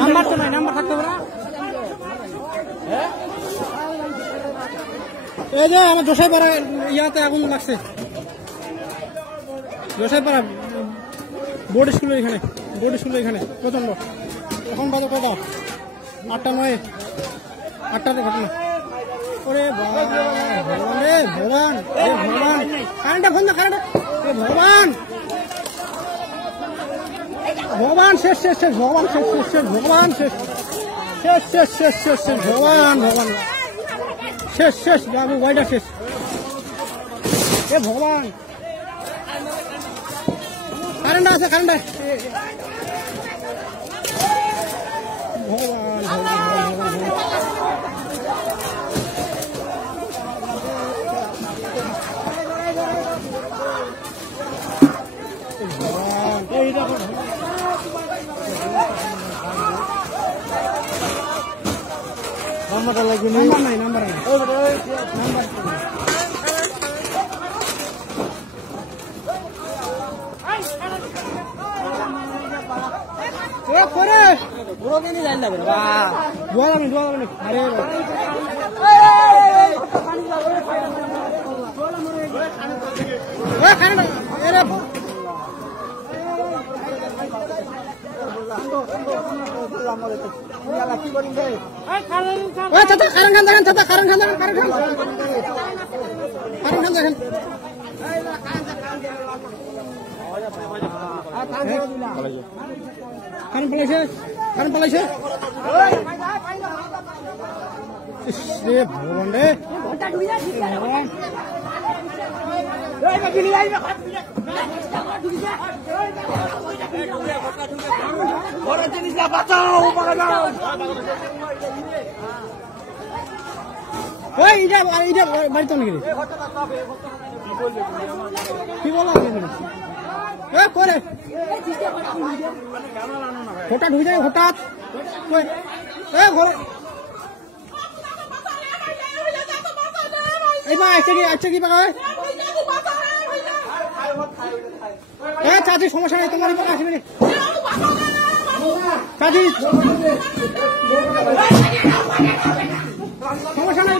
Number তো নাই, number থাকতে হবে না। এই যে আমার জোসাইপাড়া ইয়াতে আগুন লাগছে, জোসাইপাড়া বোর্ড স্কুলের এখানে, বোর্ড স্কুলের এখানে প্রচন্ড। এখন বাজে কটা? 8টা 9, 8টাতে ঘটনা। ওরে ভগবান রে ভগবান, ভগবান কারেন্টটা ফোন না, কারেন্টটা, ভগবান ভগবান, শেষ শেষ শেষ, ভগবান শেষ শেষ শেষ, ভগবান শেষ শেষ শেষ শেষ শেষ শেষ, ভগবান ভগবান শেষ শেষ, বাবু ওয়াইডা শেষ। এ ভগবান, কারেন্ট আছে, কারেন্ট আছে, ভগবান ভগবান ভগবান। নাম্বারটা লাগবে, নাম্বার নাই, নাম্বার নাই, নাম্বার করে বুড়ো কিনে যাই না দোয়ালামি দোয়ালামি। আরে কারেন্ট পালাইছে, কারেন্ট পালাইছে। ভগবান রে ভগবান, বাড়িতে নাকি কি বলো করে হঠাৎ হয়ে যায়, হঠাৎ এই মা আচ্ছা কি পাকা চাচি, সমস্যা নেই, তোমার আসবে না চাচি, সমস্যা নেই।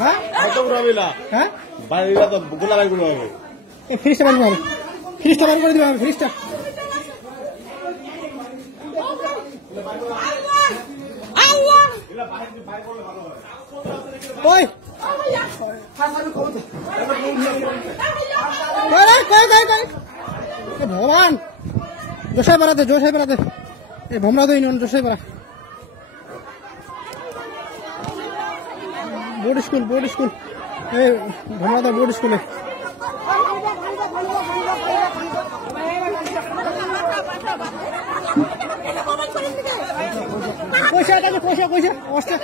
হ্যাঁ ফ্রিজটা বাড়ি হবে, ফ্রিজটা বাড়ি করে দিবে, ফ্রিজটা ওই ভগবান, জোসাইপাড়াতে, জোসাইপাড়াতে, এই Bhomrad union Josaipara board school, board school, এই ভোমরাদ বোর্ড স্কুলে। পয়সা পয়সা পয়সা